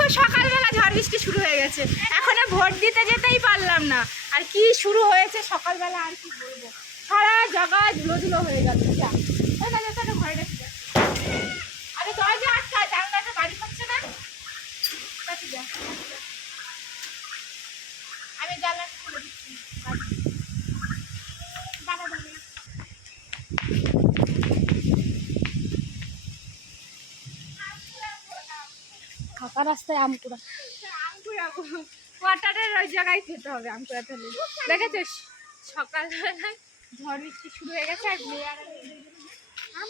দেখো, সকালবেলা ঝড় বৃষ্টি শুরু হয়ে গেছে। এখনও ভোট দিতে যেতেই পারলাম না। আর কি শুরু হয়েছে সকালবেলা আর কি বলব? সারা জগা ধুলো ধুলো হয়ে গেল যা এই না, না, না, ঘরে রেখে যা। আরে দরজা আটকা জানলাটা বাড়ি করছে না কাছে যা, কাছে যা। আমি জানলাটা খুলে দিচ্ছি দাঁড়া, দাঁড়া। ফাঁকা রাস্তায় আম কুড়া কোয়ার্টারের ওই জায়গায় খেতে হবে আমকুড়া তাহলে দেখেছ সকালবেলায় ঝড় বৃষ্টি শুরু হয়ে গেছে আর মেয়ে আর আম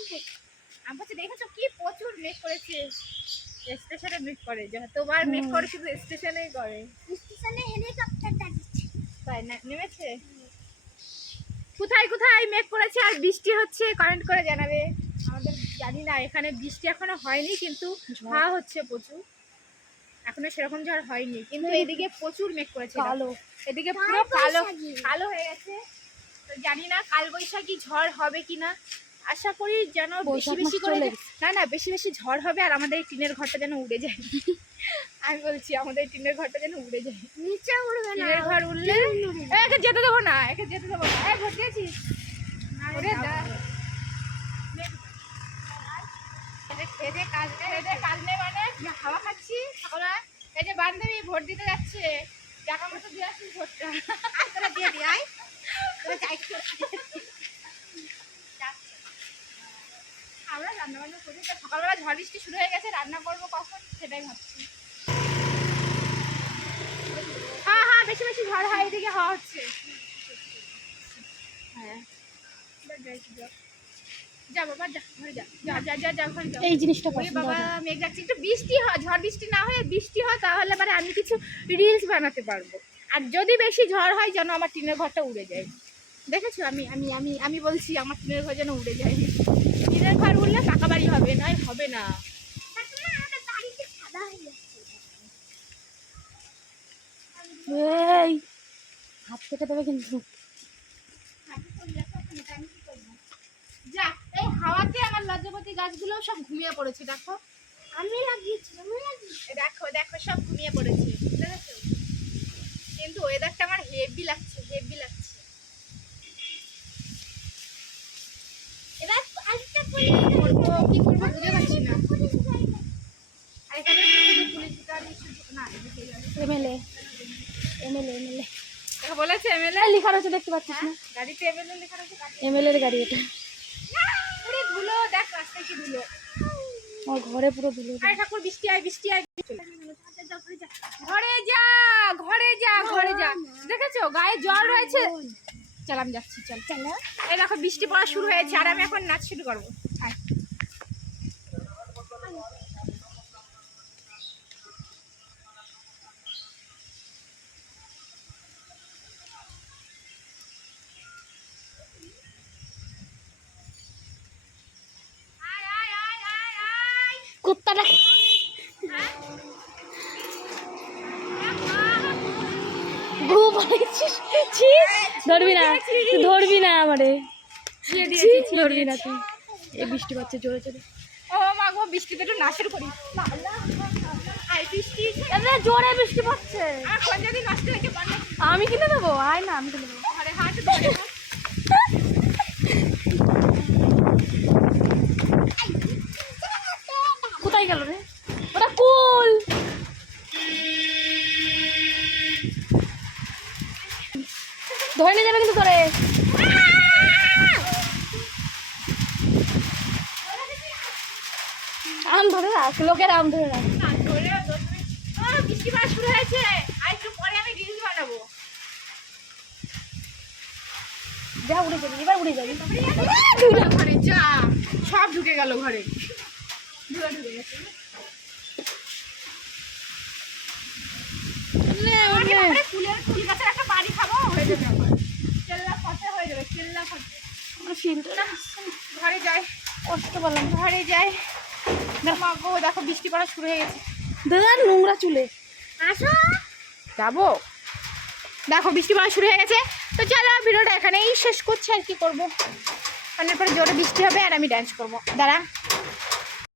আম খাচ্ছে দেখেছ কি প্রচুর মেঘ করেছে? স্টেশনে মেঘ করে যতবার মেঘ করে শুধু স্টেশনেই করে। স্টেশনে হেলিকপ্টার ডাকছে তাই না? নেমেছে? কোথায় কোথায় মেঘ করেছে আর বৃষ্টি হচ্ছে? কমেন্ট করে জানাবে। আমাদের জানি না এখানে বৃষ্টি এখনও হয়নি কিন্তু হাওয়া হচ্ছে প্রচুর। এখনও সেরকম ঝড় হয়নি কিন্তু এদিকে প্রচুর মেঘ করেছে। কালো। এদিকে পুরো কালো। কালো হয়ে গেছে। তো জানি না কালবৈশাখী ঝড় হবে কিনা। আশা করি যেন বেশি বেশি করে না না বেশি বেশি ঝড় হবে আর আমাদের টিনের ঘরটা যেন উড়ে যায়। আমি বলছি আমাদের টিনের ঘরটা যেন উড়ে যায়। নিচে উড়বে না। টিনের ঘর উড়লে একে যেতে দেবো না একে যেতে দেবো না। এই ভোট দিয়েছিস ওরে খেয়ে দে, কাজ খেয়ে দে, কাজ নেই মানে হাওয়া খাচ্ছি সকালবেলা এই যে বান্ধবী ভোট দিতে যাচ্ছে টাকা মতো দিয়ে আসিস ভোটটা। আর তোরা দিয়ে দি আয়। তোরা যাই। আমরা রান্না বান্না করি তো সকালবেলা ঝড় বৃষ্টি শুরু হয়ে গেছে রান্না করব কখন সেটাই ভাবছি। হ্যাঁ হ্যাঁ বেশি বেশি ঝড় হয় এদিকে হওয়া হচ্ছে। হ্যাঁ। যা বাবা যা ঘরে যা যা যা যা যা ঘরে যা। এই জিনিসটা পছন্দ বাবা মেঘ ডাকছে একটু বৃষ্টি হয় ঝড় বৃষ্টি না হয়ে বৃষ্টি হয় তাহলে মানে আমি কিছু রিলস বানাতে পারব। আর যদি বেশি ঝড় হয় যেন আমার টিনের ঘরটা উড়ে যায়। দেখেছ? আমি আমি আমি আমি বলছি আমার টিনের ঘর যেন উড়ে যায়। টিনের ঘর উড়লে পাকা বাড়ি হবে নয় হবে না। এই হাত কেটে দেবে কিন্তু যা এই হাওয়াতে আমার লজ্জাপতি গাছগুলো সব ঘুমিয়ে পড়েছে দেখো। আমি লাগিয়েছি আমি লাগিয়েছি। দেখো দেখো সব ঘুমিয়ে পড়েছে দেখেছ কিন্তু ওয়েদারটা আমার হেভি লাগছে হেভি লাগছে। এবার আরেকটা করব কি করব বুঝে পাচ্ছি না। এমএলএ। এমএলএ এমএলএ বলেছে এমএলএ? লেখা রয়েছে দেখতে পাচ্ছিস না। গাড়িতে এমএলএ লেখা রয়েছে এমএলএ এর গাড়ি এটা। রাস্তায় কি ধুলো আমার ঘরে পুরো ধুলো আরে ঠাকুর বৃষ্টি আয় বৃষ্টি আয় ঘরে যা। ঘরে যা ঘরে যা দেখেছ? গায়ে জল রয়েছে? চল আমি যাচ্ছি চল চল। এই দেখো বৃষ্টি পড়া শুরু হয়েছে আর আমি এখন নাচ শুরু করব। আয়, আয়, আয়, আয়, আয়। কুত্তাটা। ঘু বলেছিস ছি ধরবি না ধরবি না আমারে। ধরবি না তুই। এই বৃষ্টি পাচ্ছে জোরে জোরে। ও মা গো বৃষ্টিতে একটু নাচ শুরু করি। বৃষ্টি। জোরে পড়ছে আমি কিনে দেবো? আয় না আমি কিনে দেবো ঘরে হাত ধরে না। কোথায় গেল রে ওটা কুল ধরে নিয়ে যাবে কিন্তু তোরে আম ধরে রাখ লোকের আম ধরে রাখ বৃষ্টি শুরু হয়েছে আর একটু পরে আমি রিলস বানাবো যা উড়ে যাবি এবার উড়ে যাবি ঘরে যা সব ঢুকে গেল ঘরে ঢুকে গেছে আমার একেবারে ফুলের ফুল গাছের একটা বাড়ি খাব হয়ে যাবে আমার কেল্লা ফতে হয়ে যাবে কেল্লা ফতে আমার ফিলটা না ঘরে যাই। কষ্ট পেলাম ঘরে যাই। মা গো দেখো বৃষ্টি পড়া শুরু হয়ে গেছে। দাদা নোংরা চুলে। আসো। যাব? দেখো বৃষ্টি পড়া শুরু হয়ে গেছে। তো চলো ভিডিওটা এখানেই শেষ করছি আর কি করব। অনেক পরে জোরে বৃষ্টি হবে আর আমি ডান্স করব। দাঁড়া।